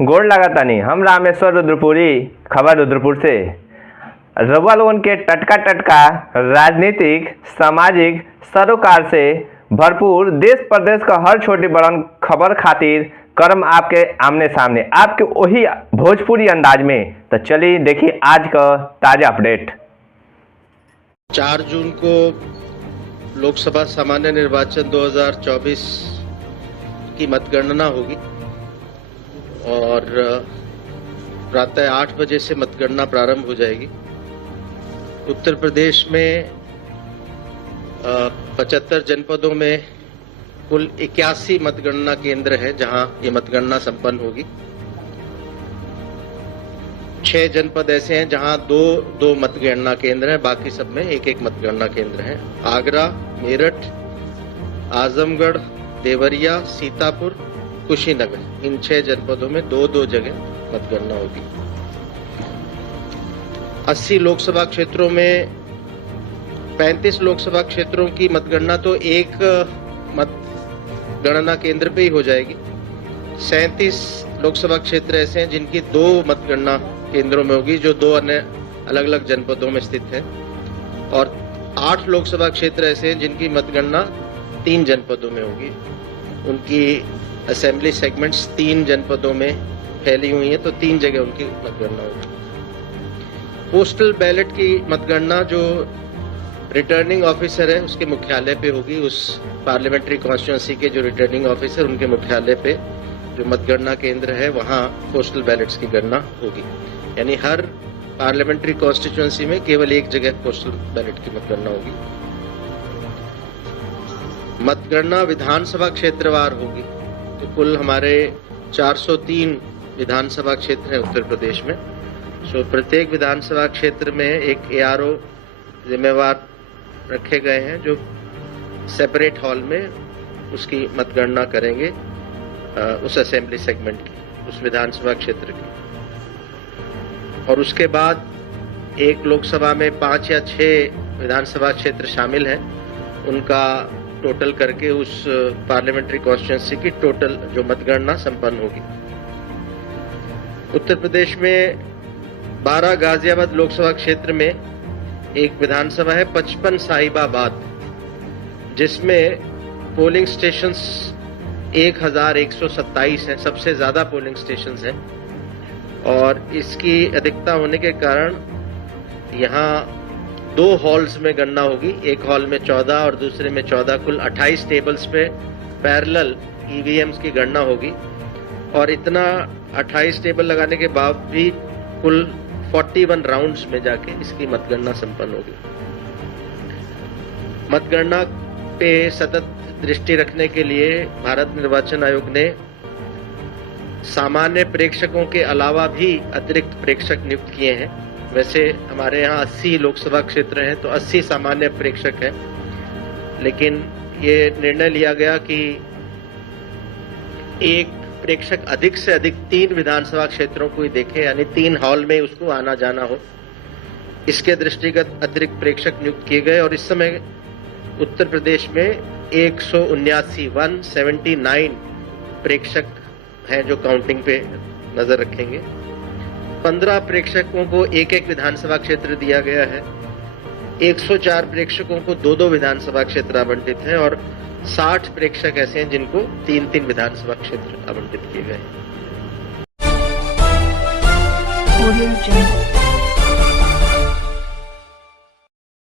गोड़ लगातानी हम रामेश्वर रुद्रपुरी, खबर रुद्रपुर से। रउआ लोगन के टटका राजनीतिक, सामाजिक, सरोकार से भरपूर देश प्रदेश का हर छोटी बड़न खबर खातिर करम आपके आमने सामने, आपके वही भोजपुरी अंदाज में। तो चलिए देखिए आज का ताजा अपडेट। 4 जून को लोकसभा सामान्य निर्वाचन 2024 की मतगणना होगी और प्रातः 8 बजे से मतगणना प्रारंभ हो जाएगी। उत्तर प्रदेश में 75 जनपदों में कुल 81 मतगणना केंद्र हैं जहां ये मतगणना संपन्न होगी। 6 जनपद ऐसे हैं जहां दो मतगणना केंद्र हैं, बाकी सब में एक मतगणना केंद्र है। आगरा, मेरठ, आजमगढ़, देवरिया, सीतापुर, कुशीनगर, इन 6 जनपदों में 2 जगह मतगणना होगी। 80 लोकसभा क्षेत्रों में 35 लोकसभा क्षेत्रों की मतगणना तो एक मतगणना केंद्र पे ही हो जाएगी। 37 लोकसभा क्षेत्र ऐसे हैं जिनकी 2 मतगणना केंद्रों में होगी, जो 2 अन्य अलग अलग जनपदों में स्थित हैं। और 8 लोकसभा क्षेत्र ऐसे हैं जिनकी मतगणना 3 जनपदों में होगी। उनकी असेंबली सेगमेंट्स 3 जनपदों में फैली हुई हैं, तो 3 जगह उनकी मतगणना होगी। पोस्टल बैलेट की मतगणना जो रिटर्निंग ऑफिसर है उसके मुख्यालय पे होगी। उस पार्लियामेंट्री कॉन्स्टिट्यूंसी के जो रिटर्निंग ऑफिसर, उनके मुख्यालय पे जो मतगणना केंद्र है वहां पोस्टल बैलेट्स की गणना होगी। यानी हर पार्लियामेंट्री कॉन्स्टिट्यूंसी में केवल एक जगह पोस्टल बैलेट की मतगणना होगी। मतगणना विधानसभा क्षेत्रवार होगी। तो कुल हमारे 403 विधानसभा क्षेत्र हैं उत्तर प्रदेश में। सो प्रत्येक विधानसभा क्षेत्र में एक ARO जिम्मेवार रखे गए हैं जो सेपरेट हॉल में उसकी मतगणना करेंगे, उस असेंबली सेगमेंट की, उस विधानसभा क्षेत्र की। और उसके बाद एक लोकसभा में 5 या 6 विधानसभा क्षेत्र शामिल हैं, उनका टोटल करके उस पार्लियामेंट्री कॉन्स्टिट्यूंसी की टोटल जो मतगणना संपन्न होगी। उत्तर प्रदेश में 12 गाजियाबाद लोकसभा क्षेत्र में एक विधानसभा है 55 साहिबाबाद, जिसमें पोलिंग स्टेशंस 1127 हैं, सबसे ज्यादा पोलिंग स्टेशंस हैं। और इसकी अधिकता होने के कारण यहाँ 2 हॉल्स में गणना होगी। एक हॉल में 14 और दूसरे में 14, कुल 28 टेबल्स पे पैरेलल EVMs की गणना होगी। और इतना 28 टेबल लगाने के बाद भी कुल 41 राउंड्स में जाके इसकी मतगणना संपन्न होगी। मतगणना पे सतत दृष्टि रखने के लिए भारत निर्वाचन आयोग ने सामान्य प्रेक्षकों के अलावा भी अतिरिक्त प्रेक्षक नियुक्त किए हैं। वैसे हमारे यहाँ 80 लोकसभा क्षेत्र हैं, तो 80 सामान्य प्रेक्षक हैं, लेकिन ये निर्णय लिया गया कि एक प्रेक्षक अधिक से अधिक 3 विधानसभा क्षेत्रों को ही देखे, यानी 3 हॉल में उसको आना जाना हो। इसके दृष्टिगत अतिरिक्त प्रेक्षक नियुक्त किए गए और इस समय उत्तर प्रदेश में 179 प्रेक्षक हैं जो काउंटिंग पे नजर रखेंगे। 15 प्रेक्षकों को एक विधानसभा क्षेत्र दिया गया है। 104 प्रेक्षकों को 2 विधानसभा क्षेत्र आवंटित हैं और 60 प्रेक्षक ऐसे हैं जिनको 3 विधानसभा क्षेत्र आवंटित किए गए हैं।